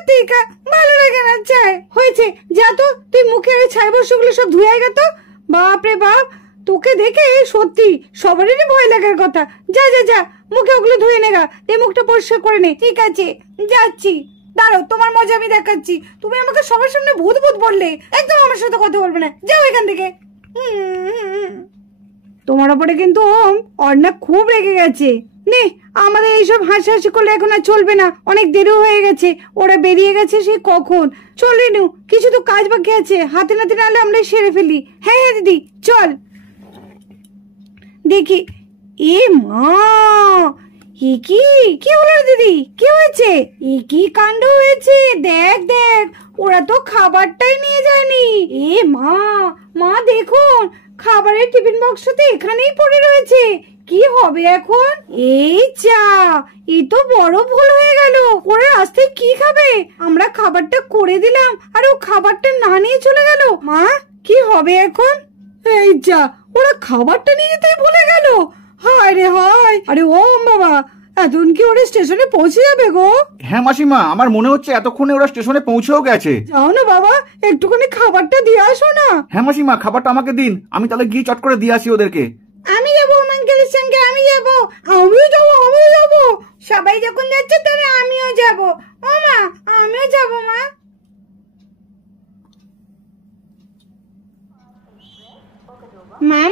সত্যিকা ভালো লাগে না চাই। হয়েছে, যা তো তুই মুখে ওই ছাই বর্ষগুলো সব ধুয়ে আয় তো। বাপরে বাপ, তোকে দেখে সত্যি সবারই ভয় লাগার কথা। যা যা যা, মুখে ওগুলো ধুয়ে নেগা, এই মুখটা পরিষ্কার করে নে। ঠিক আছে, যাচ্ছি। দাঁড়াও, তোমার মজা আমি দেখাচ্ছি। তুমি আমাকে সবার সামনে ভূত ভূত বললে, একদম আমার সাথে কথা বলবে না, যাও এখান থেকে। তোমার ওপরে কিন্তু অর্ণা খুব রেগে গেছে। নে, আমাদের এইসব হাসাহাসি করলে এখন আর চলবে না, অনেক দেরি হয়ে গেছে। ওরা বেরিয়ে গেছে সে কখন। চলে নু, কিছু তো কাজ বাকি আছে, হাতে নাতে নাহলে আমরা সেরে ফেলি। হ্যাঁ হ্যাঁ দিদি, চল দেখি। এ মা, এ কি হলো দিদি? কি হয়েছে? এ কি কাণ্ড হয়েছে? দেখ দেখ, ওরা তো খাবারটাই নিয়ে যায়নি। এ মা, মা দেখুন, খাবারের টিফিন বক্সটা এখানেই পড়ে রয়েছে। কি হবে এখন? এই যা, এই তো বড় ভুল হয়ে গেল। ওরা রাস্তায় কি খাবে? আমরা খাবারটা করে দিলাম আর ও খাবারটা না নিয়ে চলে গেল। মা, কি হবে এখন? এই যা, ওরা খাবারটা নিয়ে যেতে ভুলে গেল। হায় রে হায়। আরে ওম বাবা, এখন কি ওরা স্টেশনে পৌঁছে যাবে গো? হ্যাঁ মাসিমা, আমার মনে হচ্ছে এতক্ষণে ওরা স্টেশনে পৌঁছেও গেছে। যাও না বাবা, একটুখানি খাবারটা দিয়ে আসো না। হ্যাঁ মাসিমা, খাবারটা আমাকে দিন, আমি তাহলে গিয়ে চট করে দিয়ে আসি ওদেরকে। আমি যাবো আঙ্কেলের সঙ্গে, আমি যাবো। আমিও যাবো। সবাই যখন যাচ্ছে তাহলে আমিও যাবো। ও মা, আমিও যাবো মা। মা,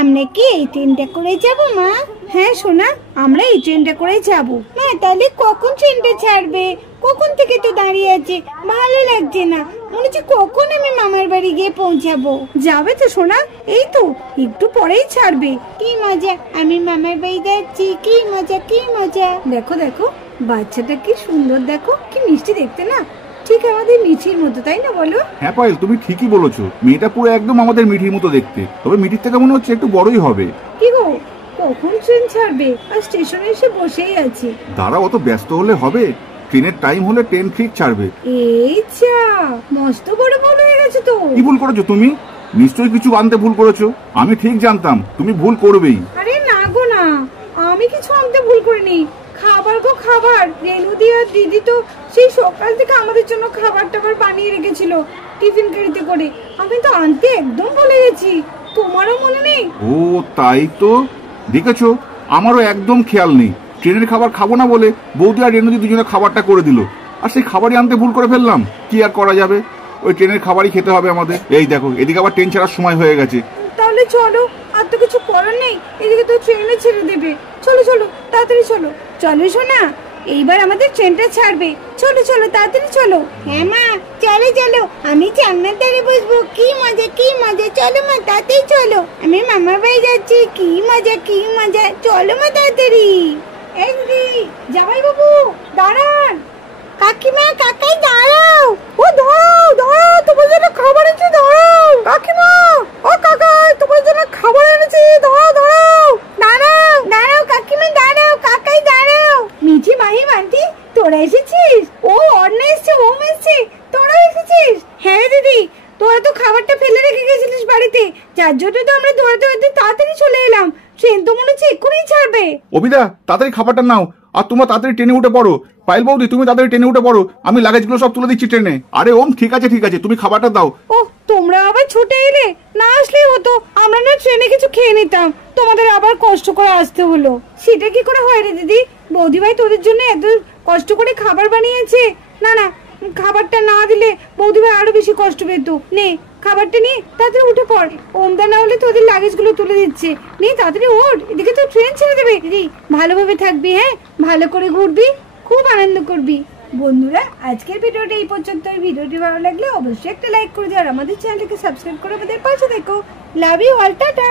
আমরা কি এই ট্রেনটা করে যাব মা? হ্যাঁ সোনা, আমরা এই ট্রেনটা করে যাব। মা, তাহলে কখন ট্রেনটা ছাড়বে? কখন থেকে তো দাঁড়িয়ে আছে, ভালো লাগছে না। মনে হচ্ছে কখন আমি মামার বাড়ি গিয়ে পৌঁছাবো। যাবে তো সোনা, এই তো একটু পরেই ছাড়বে। কি মজা, আমি মামার বাড়ি যাচ্ছি। কি মজা, কি মজা। দেখো দেখো, বাচ্চাটা কি সুন্দর, দেখো কি মিষ্টি দেখতে না, ঠিক আমাদের মিঠির মতো, তাই না বলো? হ্যাঁ পায়েল, তুমি ঠিকই বলেছো, মেয়েটা পুরো একদম আমাদের মিঠির মতো দেখতে, তবে মিঠির থেকে মনে হচ্ছে একটু বড়ই হবে। কি গো, কখন ট্রেন ছাড়বে? আর স্টেশনে এসে বসেই আছি। দাঁড়াও, অত ব্যস্ত হলে হবে, ট্রেনের টাইম হলে ট্রেন ঠিক ছাড়বে। এই যা, মস্ত বড় ভুল হয়ে গেছে তো। কি ভুল করেছো তুমি? নিশ্চয়ই কিছু আনতে ভুল করেছো, আমি ঠিক জানতাম তুমি ভুল করবেই। আরে না গো না, আমি কিছু আনতে ভুল করিনি। খাবার গো খাবার, রেনুদি আর দিদি তো সেই সকাল থেকে আমাদের জন্য খাবার টাবার বানিয়ে রেখেছিল টিফিন গাড়িতে করে। আমি তো আনতে একদম ভুলে গেছি, তোমারও মনে নেই? ও তাই তো, দেখেছো, আমারও একদম খেয়াল নেই। ট্রেনের খাবার খাবো না বলে বৌদি আর রেনুদি দুজনে খাবারটা করে দিল, আর সেই খাবারই আনতে ভুল করে ফেললাম। কি আর করা যাবে, ওই ট্রেনের খাবারই খেতে হবে আমাদের। এই দেখো, এদিকে আবার ট্রেন ছাড়ার সময় হয়ে গেছে। তাহলে চলো, আর তো কিছু করার নেই, এদিকে তো ট্রেনে ছেড়ে দেবে। চলো চলো, তাড়াতাড়ি চলো। চলো শোনা, এইবার আমাদের ট্রেনটা ছাড়বে। চলো চলো, তাড়াতাড়ি চলো। হ্যাঁ মা, চলো চলো, আমি জানলার ধারে বসবো। কি মজা, কি মজা। চলো মা, তাড়াতাড়ি চলো, আমি মামার বাড়ি যাচ্ছি। কি মজা, কি মজা। চলো মা, তাড়াতাড়ি। এই দিদি, জামাই বাবু দাঁড়ান। কাকিমা, কাকাই দাঁড়াও। ও দাঁড়াও দাঁড়াও, তোমার জন্য খাবার এনেছি, দাঁড়াও। কাকিমা, ও কাকাই, তোমার জন্য খাবার এনেছি, দাঁড়াও দাঁড়াও। দাঁড়াও দাঁড়াও কাকিমা, দাঁড়াও। কাকাই দাঁড়াও। মিঠি, মাহি, মান্টি, তোরা এসেছিস? ও অর্ণা এসছে, ওম এসছে, তোরাও এসেছিস? হ্যাঁ দিদি, তোরা তো খাবারটা ফেলে রেখে গেছিলিস বাড়িতে, যার জন্য তো আমরা দৌড়াতে তাড়াতাড়ি চলে এলাম। ট্রেন তো মনে হচ্ছে এক্ষুনি ছাড়বে। অবিদা, তাড়াতাড়ি খাবারটা নাও, আর তোমরা তাড়াতাড়ি ট্রেনে উঠে পড়ো। পায়েল বৌদি, তুমি তাড়াতাড়ি ট্রেনে উঠে পড়ো, আমি লাগেজগুলো সব তুলে দিচ্ছি ট্রেনে। আরে ওম, ঠিক আছে ঠিক আছে, তুমি খাবারটা দাও। ও, তোমরা আবার ছুটে এলে, না আসলেই হতো, আমরা না ট্রেনে কিছু খেয়ে নিতাম, তোমাদের আবার কষ্ট করে আসতে হলো। সেটা কি করে হয় রে দিদি? বৌদি ভাই তোদের জন্য এত কষ্ট করে খাবার বানিয়েছে। না না, খাবারটা না দিলে বৌদি ভাই আরো বেশি কষ্ট পেত। নে খাবারটা নিয়ে তাড়াতাড়ি উঠে পড়। ওমদা না হলে তোদের লাগেজ গুলো তুলে দিচ্ছে। নে তাড়াতাড়ি ওঠ, এদিকে তো ট্রেন ছেড়ে দেবে। দিদি ভালোভাবে থাকবি, হ্যাঁ, ভালো করে ঘুরবি, খুব আনন্দ করবি। বন্ধুরা, আজকের ভিডিওটা এই পর্যন্ত। ভিডিওটি ভালো লাগলে অবশ্যই একটা লাইক করে দিও, আর আমাদের চ্যানেলটাকে সাবস্ক্রাইব করে আমাদের পাশে দেখো। Love you all, tata.